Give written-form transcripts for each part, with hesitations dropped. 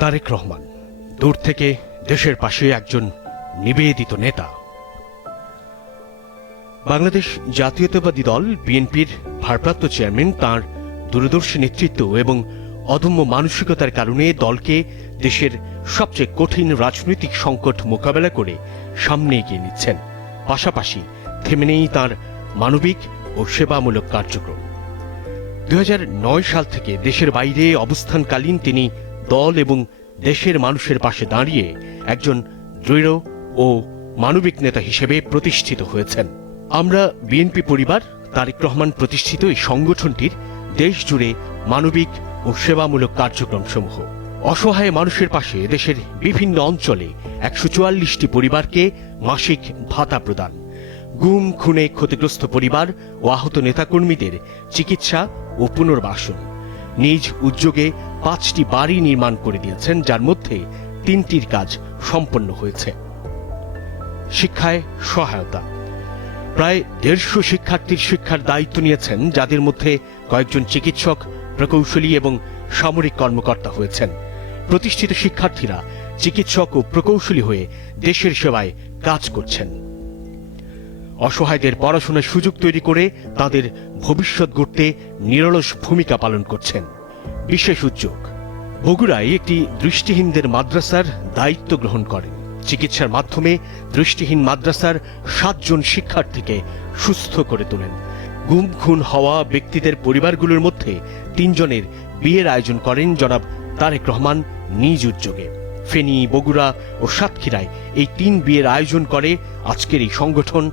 তারেক রহমান দূর থেকে দেশের পাশে একজন নিবেদিত নেতা। বাংলাদেশ জাতীয়তাবাদী দল বিএনপির ভারপ্রাপ্ত চেয়ারম্যান তাঁর দূরদর্শী নেতৃত্ব এবং অদম্য মানসিকতার কারণে দলকে দেশের সবচেয়ে কঠিন রাজনৈতিক সংকট মোকাবেলা করে সামনে এগিয়ে নিচ্ছেন। পাশাপাশি থেমে নেই তাঁর মানবিক ও সেবামূলক কার্যক্রম। 2009 সাল থেকে দেশের বাইরে অবস্থানকালীন তিনি দল এবং দেশের মানুষের পাশে দাঁড়িয়ে একজন দৃঢ় ও মানবিক নেতা হিসেবে প্রতিষ্ঠিত হয়েছেন। আমরা বিএনপি পরিবার তারেক রহমান প্রতিষ্ঠিত এই সংগঠনটির দেশ জুড়ে মানবিক ও সেবামূলক কার্যক্রমসমূহ অসহায় মানুষের পাশে দেশের বিভিন্ন অঞ্চলে 144টি পরিবারকে মাসিক ভাতা প্রদান, গুম খুনে ক্ষতিগ্রস্ত পরিবার ও আহত নেতাকর্মীদের চিকিৎসা ও পুনর্বাসন, নিজ উদ্যোগে 5টি বাড়ি নির্মাণ করে দিয়েছেন, যার মধ্যে 3টির কাজ সম্পন্ন হয়েছে। শিক্ষায় সহায়তা, প্রায় 150 শিক্ষার্থীর শিক্ষার দায়িত্ব নিয়েছেন, যাদের মধ্যে কয়েকজন চিকিৎসক, প্রকৌশলী এবং সামরিক কর্মকর্তা হয়েছেন। প্রতিষ্ঠিত শিক্ষার্থীরা চিকিৎসক ও প্রকৌশলী হয়ে দেশের সেবায় কাজ করছেন। অসহায়দের পড়াশোনার সুযোগ তৈরি করে তাদের ভবিষ্যৎ গড়তে নিরলস ভূমিকা পালন করছেন। বিশেষ উদ্যোগ, বগুড়ায় একটি দৃষ্টিহীনদের মাদ্রাসার দায়িত্ব গ্রহণ করেন। চিকিৎসার মাধ্যমে দৃষ্টিহীন মাদ্রাসার 7 জন শিক্ষার্থীকে সুস্থ করে তোলেন। গুম খুন হওয়া ব্যক্তিদের পরিবারগুলোর মধ্যে 3 জনের বিয়ের আয়োজন করেন জনাব তারেক রহমান নিজ উদ্যোগে। ফেনী, বগুড়া ও সাতক্ষীরায় এই 3 বিয়ের আয়োজন করে আজকের এই সংগঠন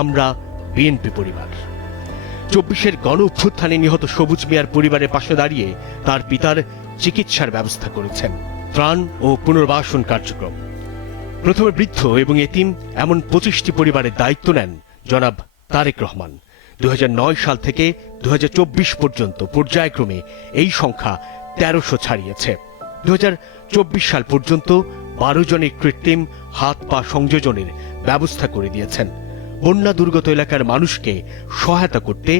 আমরা বিএনপি পরিবার। 24-এর গণ অভ্যুত্থানে নিহত সবুজ মিয়ার পরিবারের পাশে দাঁড়িয়ে তার পিতার চিকিৎসার ব্যবস্থা করেছেন। ত্রাণ ও পুনর্বাসন কার্যক্রম, প্রথমে বৃদ্ধ এবং এতিম এমন 25টি পরিবারের দায়িত্ব নেন জনাব তারেক রহমান। 2009 সাল থেকে 2024 পর্যন্ত পর্যায়ক্রমে এই সংখ্যা 1300 ছাড়িয়েছে। 2024 সাল পর্যন্ত 12 জনের কৃত্রিম হাত পা সংযোজনের ব্যবস্থা করে দিয়েছেন। বন্যা দুর্গত এলাকার মানুষকে সহায়তা করতে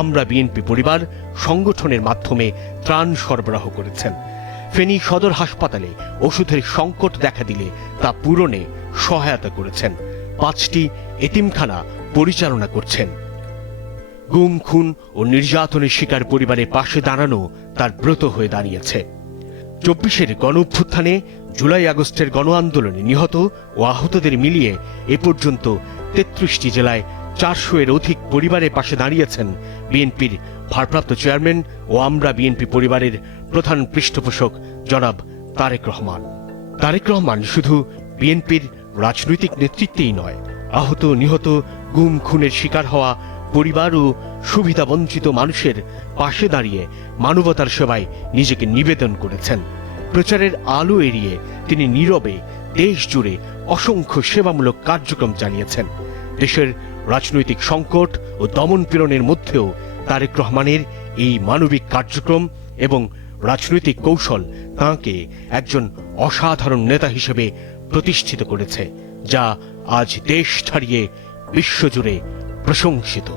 আমরা বিএনপি পরিবার সংগঠনের মাধ্যমে ত্রাণ সরবরাহ করেছেন। ফেনী সদর হাসপাতালে ওষুধের সংকট দেখা দিলে তা পূরণে সহায়তা করেছেন। 5টি এতিমখানা পরিচালনা করছেন। গুম খুন ও নির্যাতনের শিকার পরিবারের পাশে দাঁড়ানো তার ব্রত হয়ে দাঁড়িয়েছে। 24-এর গণ অভ্যুত্থানে, জুলাই আগস্টের গণ আন্দোলনে নিহত ও আহতদের মিলিয়ে এ পর্যন্ত 33টি জেলায় 400-এর অধিক পরিবারের পাশে দাঁড়িয়েছেন বিএনপির ভারপ্রাপ্ত চেয়ারম্যান ও আমরা বিএনপি পরিবারের প্রধান পৃষ্ঠপোষক জনাব তারেক রহমান। তারেক রহমান শুধু বিএনপির রাজনৈতিক নেতৃত্বেই নয়, আহত নিহত গুম খুনের শিকার হওয়া পরিবার ও সুবিধাবঞ্চিত মানুষের পাশে দাঁড়িয়ে মানবতার সেবায় নিজেকে নিবেদন করেছেন। প্রচারের আলো এড়িয়ে তিনি নীরবে দেশ জুড়ে অসংখ্য সেবামূলক কার্যক্রম চালিয়েছেন। দেশের রাজনৈতিক সংকট ও দমন পীড়নের মধ্যেও তারেক রহমানের এই মানবিক কার্যক্রম এবং রাজনৈতিক কৌশল তাঁকে একজন অসাধারণ নেতা হিসেবে প্রতিষ্ঠিত করেছে, যা আজ দেশ ছাড়িয়ে বিশ্বজুড়ে প্রশংসিত।